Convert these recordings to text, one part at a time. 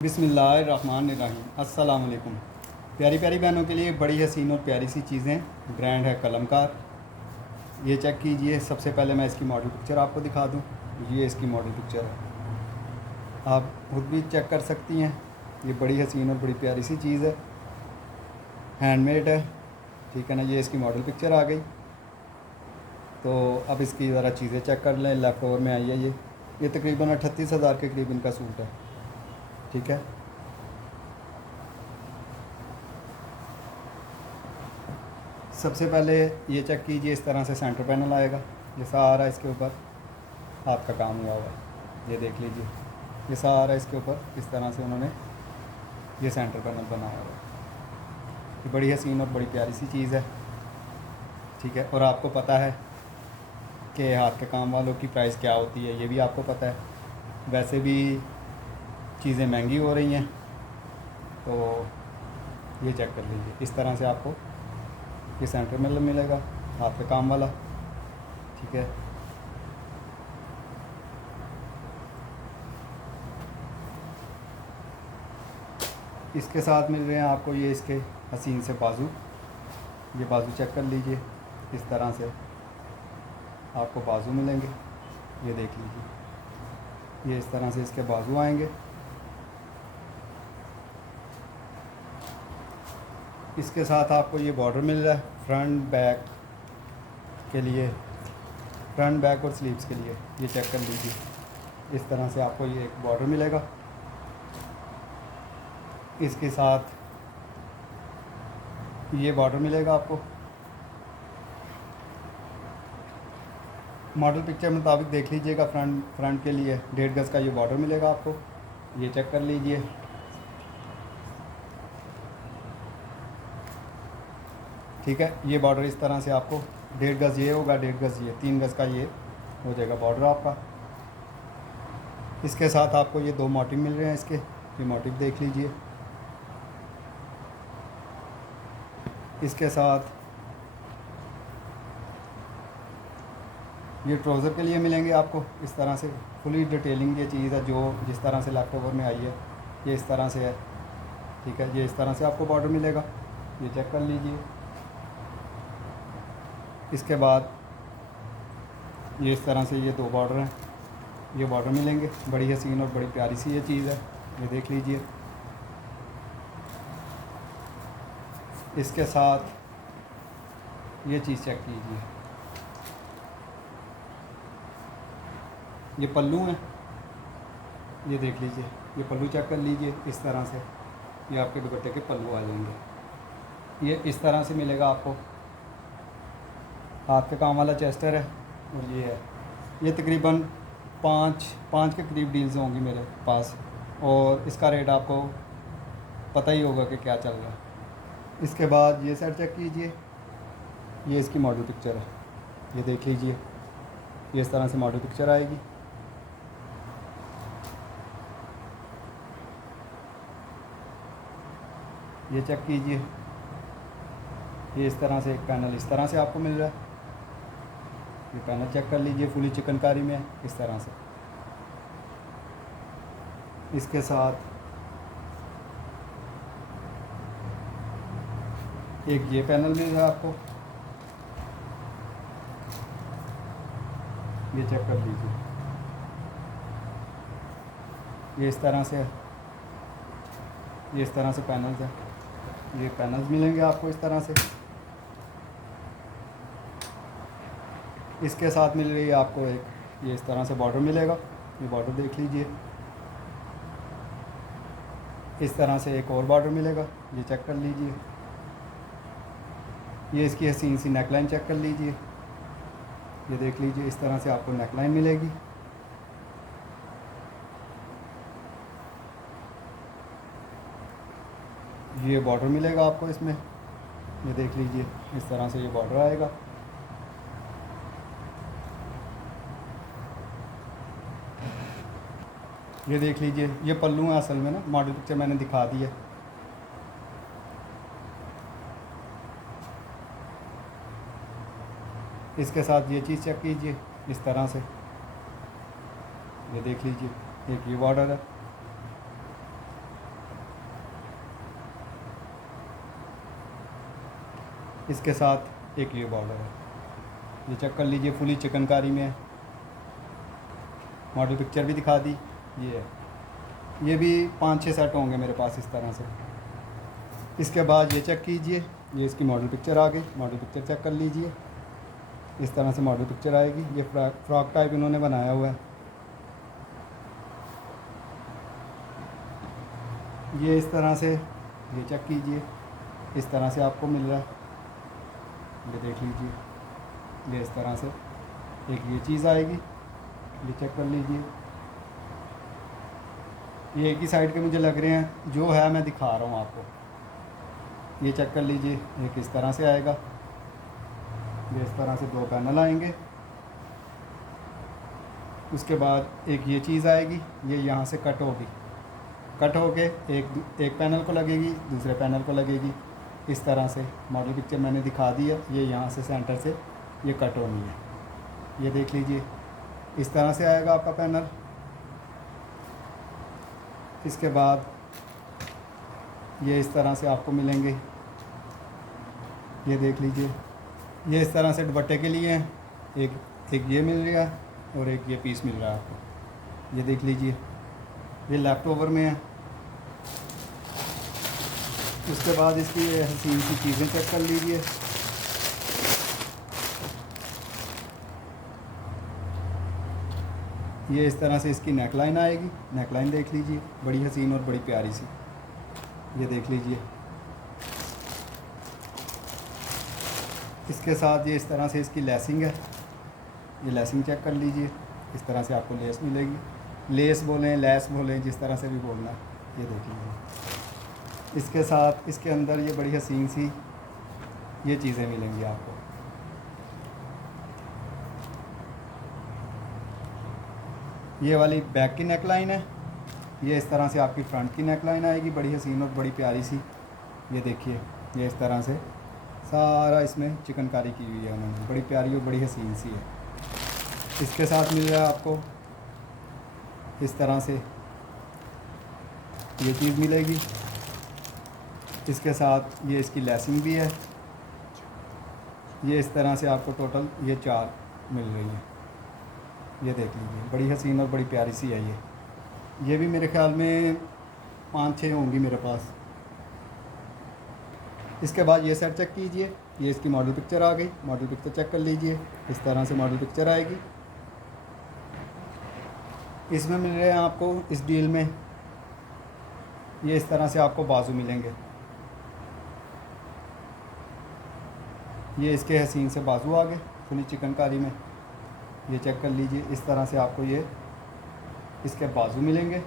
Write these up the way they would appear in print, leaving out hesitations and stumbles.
बिस्मिल्लाहिर्रहमानिर्रहीम। अस्सलाम वालेकुम। प्यारी प्यारी बहनों के लिए बड़ी हसीन और प्यारी सी चीज़ें। ब्रांड है कलमकार। ये चेक कीजिए। सबसे पहले मैं इसकी मॉडल पिक्चर आपको दिखा दूँ। ये इसकी मॉडल पिक्चर है, आप खुद भी चेक कर सकती हैं। ये बड़ी हसीन और बड़ी प्यारी सी चीज़ है, हैंडमेड है, ठीक है ना। ये इसकी मॉडल पिक्चर आ गई। तो अब इसकी ज़रा चीज़ें चेक कर लें। लेफ़्ट ओवर में आई है ये तकरीबन 38,000 के करीब इनका सूट है, ठीक है। सबसे पहले ये चेक कीजिए। इस तरह से सेंटर पैनल आएगा, ये सारा इसके ऊपर हाथ का काम हुआ हुआ है। ये देख लीजिए, ये सारा इसके ऊपर इस तरह से उन्होंने ये सेंटर पैनल बनाया हुआ है। ये बड़ी हसीन और बड़ी प्यारी सी चीज़ है, ठीक है। और आपको पता है कि हाथ के काम वालों की प्राइस क्या होती है, ये भी आपको पता है। वैसे भी चीज़ें महंगी हो रही हैं, तो ये चेक कर लीजिए। इस तरह से आपको ये सेंटर में मिलेगा, हाथ के काम वाला, ठीक है। इसके साथ मिल रहे हैं आपको ये इसके हसीन से बाजू। ये बाजू चेक कर लीजिए। इस तरह से आपको बाजू मिलेंगे, ये देख लीजिए। ये इस तरह से इसके बाजू आएंगे। इसके साथ आपको ये बॉर्डर मिल रहा है फ्रंट बैक के लिए, फ्रंट बैक और स्लीव्स के लिए। ये चेक कर लीजिए। इस तरह से आपको ये एक बॉर्डर मिलेगा। इसके साथ ये बॉर्डर मिलेगा आपको। मॉडल पिक्चर मुताबिक देख लीजिएगा। फ्रंट के लिए 1.5 गज़ का ये बॉर्डर मिलेगा आपको, ये चेक कर लीजिए। ठीक है, ये बॉर्डर इस तरह से आपको 1.5 गज़ ये होगा, 1.5 गज़ ये, 3 गज़ का ये हो जाएगा बॉर्डर आपका। इसके साथ आपको ये 2 मोटिव मिल रहे हैं इसके, ये मोटिव देख लीजिए। इसके साथ ये ट्राउज़र के लिए मिलेंगे आपको इस तरह से। फुली डिटेलिंग ये चीज़ है, जो जिस तरह से लेफ्ट ओवर में आई है ये इस तरह से है, ठीक है। ये इस तरह से आपको बॉर्डर मिलेगा, ये चेक कर लीजिए। इसके बाद ये इस तरह से ये 2 बॉर्डर हैं, ये बॉर्डर मिलेंगे। बड़ी हसीन और बड़ी प्यारी सी ये चीज़ है, ये देख लीजिए। इसके साथ ये चीज़ चेक कीजिए। ये पल्लू हैं, ये देख लीजिए। ये पल्लू चेक कर लीजिए। इस तरह से ये आपके दुपट्टे के पल्लू आ जाएंगे। ये इस तरह से मिलेगा आपको। हाथ के काम वाला चेस्टर है और ये है। ये तकरीबन पाँच के करीब डील्स होंगी मेरे पास, और इसका रेट आपको पता ही होगा कि क्या चल रहा है। इसके बाद ये सेट चेक कीजिए। ये इसकी मॉडल पिक्चर है, ये देख लीजिए। ये इस तरह से मॉडल पिक्चर आएगी। ये चेक कीजिए। ये इस तरह से एक पैनल इस तरह से आपको मिल रहा है। ये पैनल चेक कर लीजिए, फुली चिकनकारी में इस तरह से। इसके साथ एक ये पैनल मिल रहा है आपको, ये चेक कर लीजिए। ये इस तरह से है, ये इस तरह से पैनल्स हैं। ये पैनल्स मिलेंगे आपको इस तरह से। इसके साथ मिल रही है आपको एक ये इस तरह से बॉर्डर मिलेगा, ये बॉर्डर देख लीजिए। इस तरह से एक और बॉर्डर मिलेगा, ये चेक कर लीजिए। ये इसकी हसीन सी नेकलाइन चेक कर लीजिए, ये देख लीजिए। इस तरह से आपको नेकलाइन मिलेगी। ये बॉर्डर मिलेगा आपको इसमें, ये देख लीजिए। इस तरह से ये बॉर्डर आएगा। ये देख लीजिए। ये पल्लू है असल में ना, मॉडल पिक्चर मैंने दिखा दी है। इसके साथ ये चीज़ चेक कीजिए इस तरह से, ये देख लीजिए। एक ये बॉर्डर है, इसके साथ एक ये बॉर्डर है, ये चेक कर लीजिए, फुली चिकनकारी में है। मॉडल पिक्चर भी दिखा दी। ये है, ये भी 5-6 सेट होंगे मेरे पास इस तरह से। इसके बाद ये चेक कीजिए, ये इसकी मॉडल पिक्चर आ गई। मॉडल पिक्चर चेक कर लीजिए, इस तरह से मॉडल पिक्चर आएगी। ये फ्रॉक टाइप इन्होंने बनाया हुआ है। ये इस तरह से, ये चेक कीजिए, इस तरह से आपको मिल रहा है। ये देख लीजिए, ये इस तरह से एक ये चीज़ आएगी। ये चेक कर लीजिए, ये एक ही साइड के मुझे लग रहे हैं, जो है मैं दिखा रहा हूँ आपको। ये चेक कर लीजिए, एक इस तरह से आएगा। ये इस तरह से 2 पैनल आएंगे। उसके बाद एक ये चीज़ आएगी, ये यहाँ से कट होगी, कट होके एक पैनल को लगेगी, दूसरे पैनल को लगेगी। इस तरह से मॉडल पिक्चर मैंने दिखा दी है। ये यहाँ से सेंटर से ये कट होनी है। ये देख लीजिए, इस तरह से आएगा आपका पैनल। इसके बाद ये इस तरह से आपको मिलेंगे। ये देख लीजिए, ये इस तरह से दुपट्टे के लिए हैं। एक ये मिल रहा है और एक ये पीस मिल रहा है आपको। ये देख लीजिए, ये लेफ़्ट ओवर में है। उसके बाद इसकी ये हसीन सी चीज़ें चेक कर लीजिए। ये इस तरह से इसकी नेकलाइन आएगी। नेकलाइन देख लीजिए, बड़ी हसीन और बड़ी प्यारी सी। ये देख लीजिए, इसके साथ ये इस तरह से इसकी लेसिंग है। ये लेसिंग चेक कर लीजिए, इस तरह से आपको लेस मिलेगी। लेस बोलें, लेस बोलें, जिस तरह से भी बोलना है। ये देख लीजिए, इसके साथ इसके अंदर ये बड़ी हसीन सी ये चीज़ें मिलेंगी आपको। ये वाली बैक की नेकलाइन है। ये इस तरह से आपकी फ्रंट की नेकलाइन आएगी, बड़ी हसीन और बड़ी प्यारी सी। ये देखिए, ये इस तरह से सारा इसमें चिकनकारी की हुई है उन्होंने, बड़ी प्यारी और बड़ी हसीन सी है। इसके साथ मिल रहा है आपको इस तरह से ये चीज़ मिलेगी। इसके साथ ये इसकी लेसिंग भी है। ये इस तरह से आपको टोटल ये 4 मिल रही है। ये देख लीजिए, बड़ी हसीन और बड़ी प्यारी सी है ये भी मेरे ख़्याल में 5-6 होंगी मेरे पास। इसके बाद ये सेट चेक कीजिए, ये इसकी मॉडल पिक्चर आ गई। मॉडल पिक्चर चेक कर लीजिए, इस तरह से मॉडल पिक्चर आएगी। इसमें मिल रहे हैं आपको इस डील में ये इस तरह से आपको बाजू मिलेंगे। ये इसके हसीन से बाजू आ गए फुली चिकनकारी में। ये चेक कर लीजिए, इस तरह से आपको ये इसके बाजू मिलेंगे।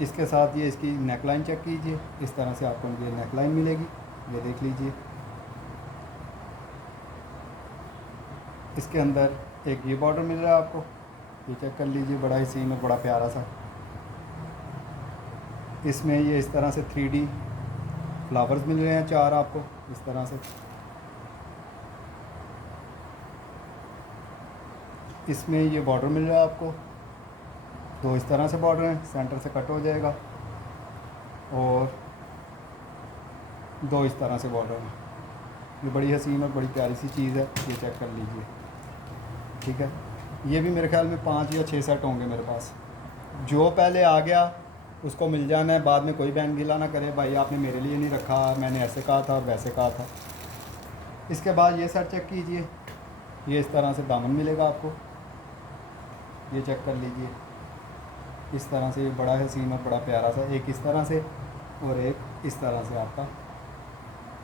इसके साथ ये इसकी नेकलाइन चेक कीजिए, इस तरह से आपको ये नेकलाइन मिलेगी। ये देख लीजिए, इसके अंदर एक ये बॉर्डर मिल रहा है आपको। ये चेक कर लीजिए, बड़ा ही सीन और बड़ा प्यारा सा। इसमें ये इस तरह से 3D फ्लावर्स मिल रहे हैं 4 आपको इस तरह से। इसमें ये बॉर्डर मिल रहा है आपको, 2 इस तरह से बॉर्डर हैं, सेंटर से कट हो जाएगा, और 2 इस तरह से बॉर्डर हैं। ये बड़ी हसीन और बड़ी प्यारी सी चीज़ है। ये चेक कर लीजिए, ठीक है। ये भी मेरे ख्याल में 5 या 6 सेट होंगे मेरे पास। जो पहले आ गया उसको मिल जाना है, बाद में कोई बैंक गिला ना करे, भाई आपने मेरे लिए नहीं रखा, मैंने ऐसे कहा था और वैसे कहा था। इसके बाद ये सेट चेक कीजिए, ये इस तरह से दामन मिलेगा आपको। ये चेक कर लीजिए, इस तरह से। ये बड़ा हसीन और बड़ा प्यारा सा, एक इस तरह से और एक इस तरह से आपका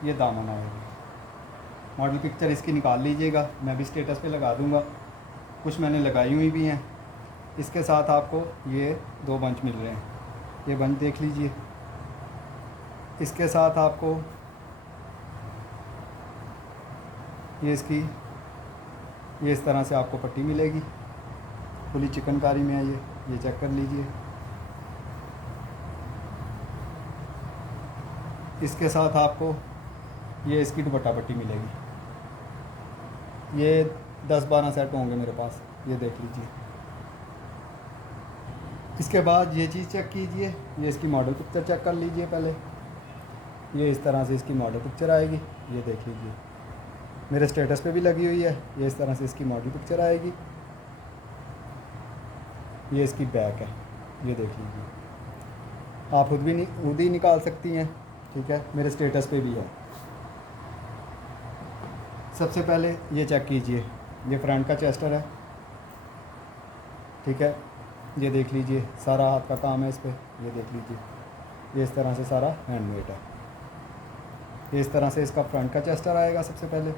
ये दामन आएगा। मॉडल पिक्चर इसकी निकाल लीजिएगा, मैं भी स्टेटस पे लगा दूंगा, कुछ मैंने लगाई हुई भी हैं। इसके साथ आपको ये 2 बंच मिल रहे हैं, ये बंच देख लीजिए। इसके साथ आपको ये इसकी ये इस तरह से आपको पट्टी मिलेगी, फुली चिकनकारी में है ये चेक कर लीजिए। इसके साथ आपको ये इसकी दुपट्टा पट्टी मिलेगी। ये 10-12 सेट होंगे मेरे पास, ये देख लीजिए। इसके बाद ये चीज़ चेक कीजिए, ये इसकी मॉडल पिक्चर चेक कर लीजिए पहले। ये इस तरह से इसकी मॉडल पिक्चर आएगी, ये देख लीजिए मेरे स्टेटस पे भी लगी हुई है। ये इस तरह से इसकी मॉडल पिक्चर आएगी। ये इसकी बैक है, ये देख लीजिए। आप खुद ही निकाल सकती हैं, ठीक है, मेरे स्टेटस पे भी है। सबसे पहले ये चेक कीजिए, ये फ्रंट का चेस्टर है, ठीक है। ये देख लीजिए सारा हाथ का काम है इस पर, ये देख लीजिए। ये इस तरह से सारा हैंडमेड है। ये इस तरह से इसका फ्रंट का चेस्टर आएगा सबसे पहले।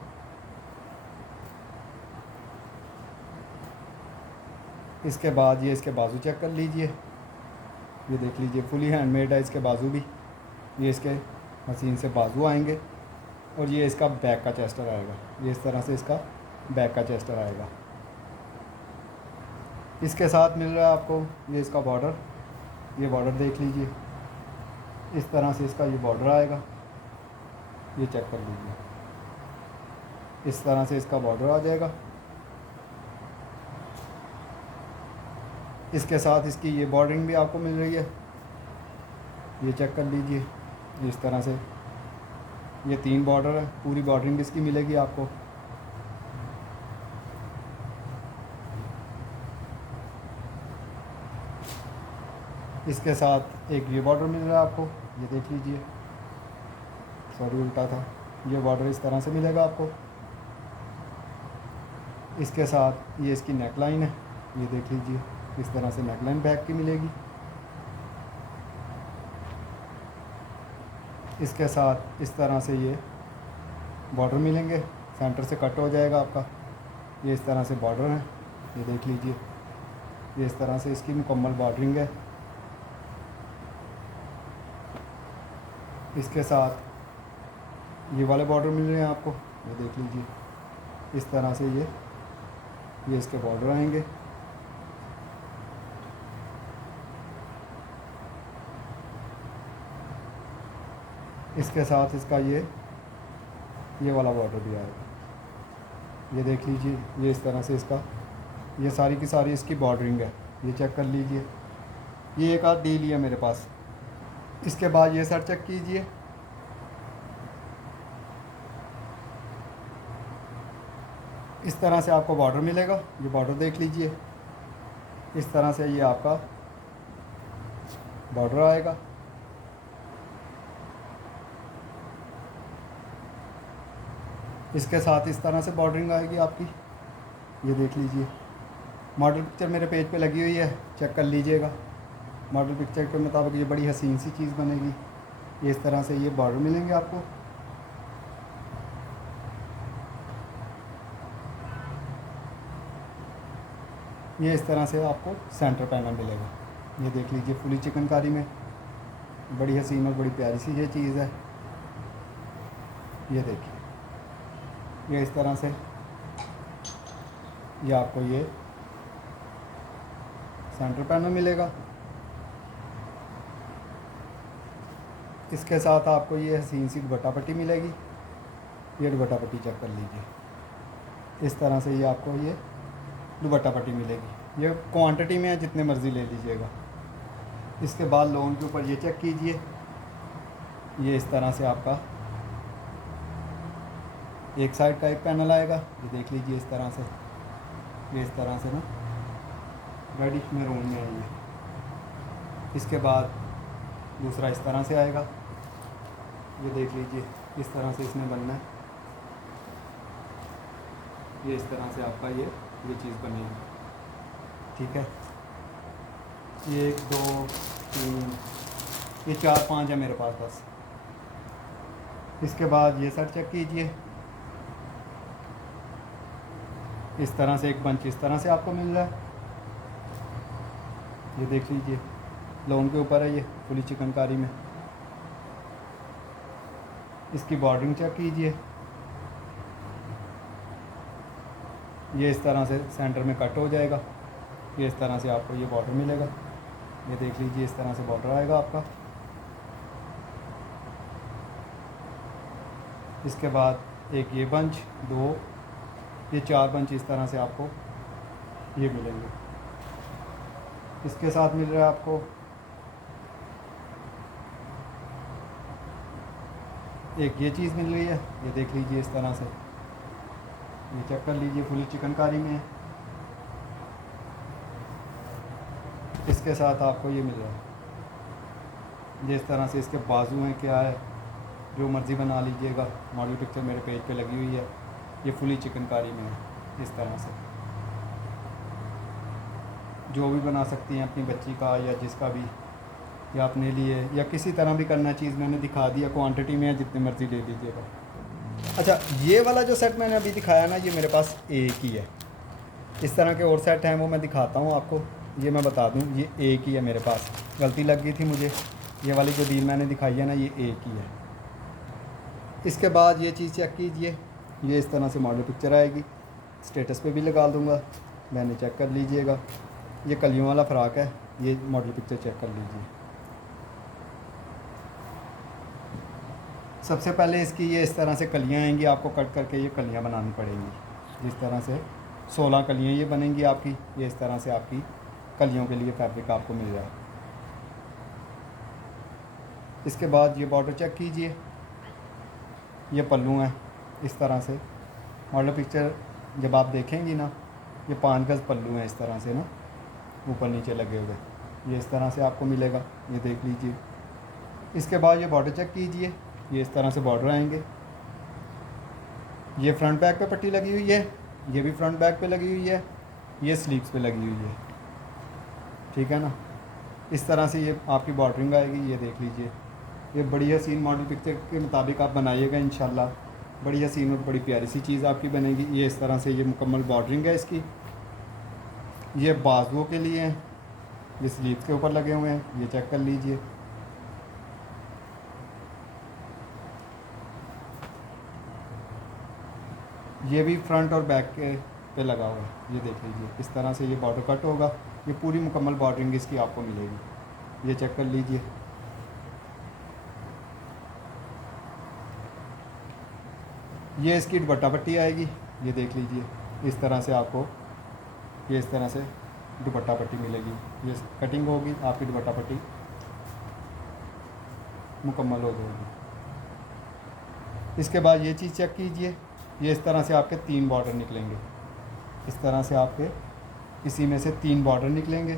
इसके बाद ये इसके बाजू चेक कर लीजिए, ये देख लीजिए फुली हैंडमेड है इसके बाजू भी। ये इसके मशीन से बाजू आएंगे और ये इसका बैक का चेस्टर आएगा। ये इस तरह से इसका बैक का चेस्टर आएगा। इसके साथ मिल रहा है आपको ये इसका बॉर्डर। ये बॉर्डर देख लीजिए, इस तरह से इसका ये बॉर्डर आएगा, ये चेक कर लीजिए। इस तरह से इसका बॉर्डर आ जाएगा। इसके साथ इसकी ये बॉर्डरिंग भी आपको मिल रही है, ये चेक कर लीजिए। इस तरह से ये 3 बॉर्डर है, पूरी बॉर्डरिंग इसकी मिलेगी आपको। इसके साथ एक ये बॉर्डर मिल रहा है आपको, ये देख लीजिए। सॉरी उल्टा था, ये बॉर्डर इस तरह से मिलेगा आपको। इसके साथ ये इसकी नेक लाइन है, ये देख लीजिए। इस तरह से नेक लाइन बैक की मिलेगी। इसके साथ इस तरह से ये बॉर्डर मिलेंगे, सेंटर से कट हो जाएगा आपका। ये इस तरह से बॉर्डर है, ये देख लीजिए। ये इस तरह से इसकी मुकम्मल बॉर्डरिंग है। इसके साथ ये वाले बॉर्डर मिल रहे हैं आपको, ये देख लीजिए। इस तरह से ये इसके बॉर्डर आएंगे। इसके साथ इसका ये वाला बॉर्डर भी आएगा, ये देख लीजिए। ये इस तरह से इसका ये सारी की सारी इसकी बॉर्डरिंग है, ये चेक कर लीजिए। ये एक आध डील है मेरे पास। इसके बाद ये सर चेक कीजिए, इस तरह से आपको बॉर्डर मिलेगा। ये बॉर्डर देख लीजिए, इस तरह से ये आपका बॉर्डर आएगा। इसके साथ इस तरह से बॉर्डरिंग आएगी आपकी, ये देख लीजिए। मॉडल पिक्चर मेरे पेज पे लगी हुई है, चेक कर लीजिएगा। मॉडल पिक्चर के मुताबिक ये बड़ी हसीन सी चीज़ बनेगी। ये इस तरह से ये बॉर्डर मिलेंगे आपको। ये इस तरह से आपको सेंटर पैनल मिलेगा, ये देख लीजिए। फुली चिकनकारी में बड़ी हसीन और बड़ी प्यारी सी ये चीज़ है, ये देखिए। ये इस तरह से ये आपको ये सेंटर पैनल मिलेगा। इसके साथ आपको ये हसीन सी दुपट्टा पट्टी मिलेगी। ये दुपट्टा पट्टी चेक कर लीजिए, इस तरह से ये आपको ये दुपट्टा पट्टी मिलेगी। ये क्वांटिटी में है, जितने मर्ज़ी ले लीजिएगा। इसके बाद लोन के ऊपर ये चेक कीजिए, ये इस तरह से आपका एक साइड का एक पैनल आएगा, ये देख लीजिए। इस तरह से ये इस तरह से ना रेडिश मैरून में है ये। इसके बाद दूसरा इस तरह से आएगा, ये देख लीजिए। इस तरह से इसने बनना है, ये इस तरह से आपका ये चीज़ बनेगी, ठीक है। ये 1 2 3 ये 4 5 है मेरे पास बस। इसके बाद ये सर चेक कीजिए, इस तरह से एक बंच इस तरह से आपको मिल रहा है, ये देख लीजिए। लोन के ऊपर है ये फुली चिकनकारी में। इसकी बॉर्डरिंग चेक कीजिए, ये इस तरह से सेंटर में कट हो जाएगा। ये इस तरह से आपको ये बॉर्डर मिलेगा, ये देख लीजिए। इस तरह से बॉर्डर आएगा आपका। इसके बाद एक ये बंच, 2 ये 4 बंच इस तरह से आपको ये मिलेंगे। इसके साथ मिल रहा है आपको एक ये चीज़ मिल रही है, ये देख लीजिए इस तरह से, ये चेक कर लीजिए, फुली चिकनकारी में है। इसके साथ आपको ये मिल रहा है, ये इस तरह से इसके बाजू हैं, क्या है, जो मर्ज़ी बना लीजिएगा। मॉडल पिक्चर मेरे पेज पे लगी हुई है, ये फुली चिकनकारी में है। इस तरह से जो भी बना सकती हैं अपनी बच्ची का या जिसका भी, या अपने लिए, या किसी तरह भी करना चीज़ मैंने दिखा दिया, क्वांटिटी में है, जितनी मर्ज़ी ले लीजिएगा। अच्छा, ये वाला जो सेट मैंने अभी दिखाया ना, ये मेरे पास एक ही है। इस तरह के और सेट हैं, वो मैं दिखाता हूँ आपको। ये मैं बता दूँ, ये एक ही है मेरे पास, गलती लग गई थी मुझे। ये वाली जो डील मैंने दिखाई है ना, ये एक ही है। इसके बाद ये चीज़ चेक कीजिए, ये इस तरह से मॉडल पिक्चर आएगी, स्टेटस पे भी लगा दूँगा, मैंने चेक कर लीजिएगा। ये कलियों वाला फ़्रॉक है, ये मॉडल पिक्चर चेक कर लीजिए। सबसे पहले इसकी ये इस तरह से कलियाँ आएंगी, आपको कट करके ये कलियाँ बनानी पड़ेंगी। जिस तरह से 16 कलियाँ ये बनेंगी आपकी, ये इस तरह से आपकी कलियों के लिए फैब्रिक आपको मिल जाए। इसके बाद ये बॉर्डर चेक कीजिए, ये पल्लू है। इस तरह से मॉडल पिक्चर जब आप देखेंगी ना, ये 5 गज़ पल्लू है इस तरह से ना, ऊपर नीचे लगे हुए, ये इस तरह से आपको मिलेगा, ये देख लीजिए। इसके बाद ये बॉर्डर चेक कीजिए, ये इस तरह से बॉर्डर आएंगे। ये फ्रंट बैक पे पट्टी लगी हुई है, ये भी फ्रंट बैक पे लगी हुई है, ये स्लीव्स पे लगी हुई है, ठीक है ना। इस तरह से ये आपकी बॉर्डरिंग आएगी, ये देख लीजिए। ये बड़ी हसीन मॉडल पिक्चर के मुताबिक आप बनाइएगा इंशाल्लाह, बड़ी हसीन और बड़ी प्यारी सी चीज़ आपकी बनेगी। ये इस तरह से ये मुकम्मल बॉर्डरिंग है इसकी। ये बाजुओं के लिए हैं, ये स्लीव्स के ऊपर लगे हुए हैं, ये चेक कर लीजिए। ये भी फ्रंट और बैक के पे लगा हुआ है, ये देख लीजिए। इस तरह से ये बॉर्डर कट होगा, ये पूरी मुकम्मल बॉर्डरिंग इसकी आपको मिलेगी, ये चेक कर लीजिए। ये इसकी दुपट्टा पट्टी आएगी, ये देख लीजिए। इस तरह से आपको ये इस तरह से दुपट्टा पट्टी मिलेगी, ये कटिंग होगी, आपकी दुपट्टा पट्टी मुकम्मल हो जाएगी। इसके बाद ये चीज़ चेक कीजिए, ये इस तरह से आपके 3 बॉर्डर निकलेंगे। इस तरह से आपके इसी में से 3 बॉर्डर निकलेंगे,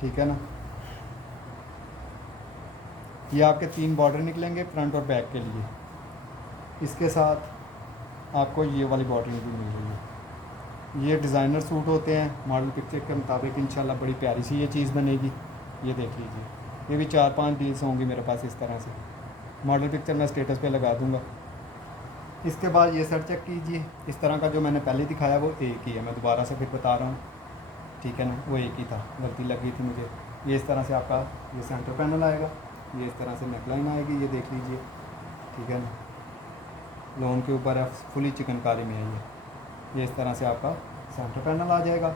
ठीक है ना। ये आपके 3 बॉर्डर निकलेंगे फ्रंट और बैक के लिए। इसके साथ आपको ये वाली बॉर्डरिंग भी मिल रही है। ये डिज़ाइनर सूट होते हैं, मॉडल पिक्चर के मुताबिक इंशाल्लाह बड़ी प्यारी सी ये चीज़ बनेगी, ये देख लीजिए। ये भी 4-5 डील्स होंगी मेरे पास इस तरह से। मॉडल पिक्चर मैं स्टेटस पे लगा दूँगा। इसके बाद ये सेट चेक कीजिए, इस तरह का जो मैंने पहले दिखाया वो एक ही है, मैं दोबारा से फिर बता रहा हूँ, ठीक है ना, वो एक ही था, गलती लग गई थी मुझे। ये इस तरह से आपका ये सेंटर पैनल आएगा, ये इस तरह से नेकलाइन आएगी, ये देख लीजिए, ठीक है ना। लोन के ऊपर है, फुली चिकनकारी में है ये इस तरह से आपका सेंटर पैनल आ जाएगा।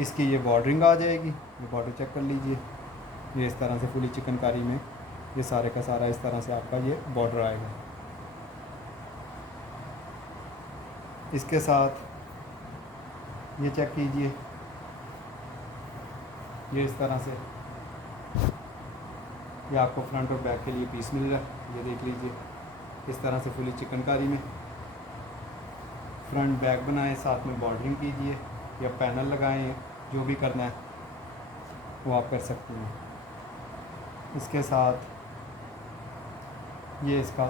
इसकी ये बॉर्डरिंग आ जाएगी, ये बॉर्डर चेक कर लीजिए, ये इस तरह से फुली चिकनकारी में ये सारे का सारा इस तरह से आपका ये बॉर्डर आएगा। इसके साथ ये चेक कीजिए, ये इस तरह से ये आपको फ्रंट और बैक के लिए पीस मिल रहा है, ये देख लीजिए। इस तरह से फुली चिकनकारी में फ्रंट बैक बनाएं, साथ में बॉर्डरिंग कीजिए या पैनल लगाएं, जो भी करना है वो आप कर सकते हैं। इसके साथ ये इसका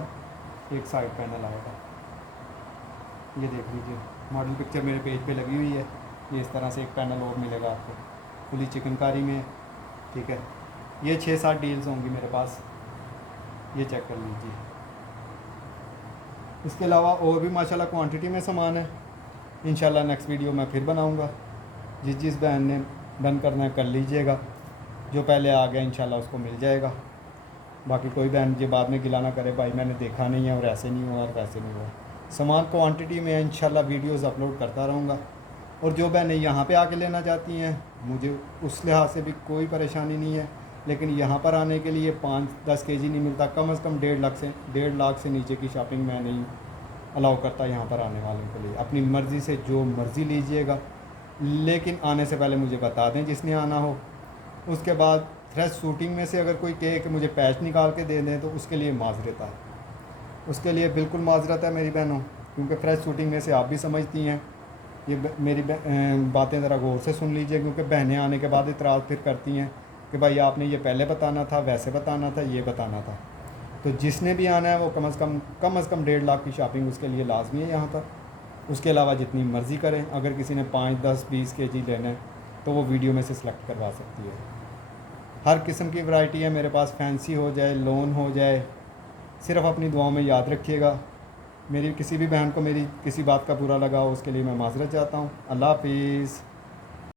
एक साइड पैनल आएगा, ये देख लीजिए। मॉडल पिक्चर मेरे पेज पे लगी हुई है, ये इस तरह से एक पैनल और मिलेगा आपको फुली चिकनकारी में, ठीक है। ये 6-7 डील्स होंगी मेरे पास, ये चेक कर लीजिए। इसके अलावा और भी माशाल्लाह क्वांटिटी में सामान है, इंशाल्लाह नेक्स्ट वीडियो मैं फिर बनाऊंगा। जिस बहन ने डन करना है कर लीजिएगा, जो पहले आ गया इंशाल्लाह उसको मिल जाएगा। बाकी कोई बहन जो बाद में गिला ना करे, भाई मैंने देखा नहीं है और ऐसे नहीं हुआ और वैसे नहीं हुआ। सामान क्वांटिटी में इंशाल्लाह वीडियोस अपलोड करता रहूँगा। और जो बहनें यहाँ पे आके लेना चाहती हैं, मुझे उस लिहाज से भी कोई परेशानी नहीं है, लेकिन यहाँ पर आने के लिए 5-10 केजी नहीं मिलता, कम से कम 1.5 लाख से नीचे की शॉपिंग मैं नहीं अलाउ करता यहाँ पर आने वालों के लिए। अपनी मर्ज़ी से जो मर्ज़ी लीजिएगा, लेकिन आने से पहले मुझे बता दें जिसने आना हो। उसके बाद थ्रेड शूटिंग में से अगर कोई कहे कि मुझे पैच निकाल के दे दें तो उसके लिए माजरत है, उसके लिए बिल्कुल माजरत है मेरी बहनों, क्योंकि फ्रेश शूटिंग में से आप भी समझती हैं। ये मेरी बातें ज़रा गौर से सुन लीजिए, क्योंकि बहनें आने के बाद इतराज़ फिर करती हैं कि भाई आपने ये पहले बताना था, वैसे बताना था, ये बताना था। तो जिसने भी आना है वो कम से कम 1.5 लाख की शॉपिंग उसके लिए लाजमी है यहाँ पर। उसके अलावा जितनी मर्ज़ी करें, अगर किसी ने 5, 10, 20 kg लेना है तो वो वीडियो में से सिलेक्ट करवा सकती है। हर किस्म की वैरायटी है मेरे पास, फैंसी हो जाए, लोन हो जाए। सिर्फ अपनी दुआओं में याद रखिएगा। मेरी किसी भी बहन को मेरी किसी बात का बुरा लगा हो उसके लिए मैं माज़रत चाहता हूँ। अल्लाह हाफिज़।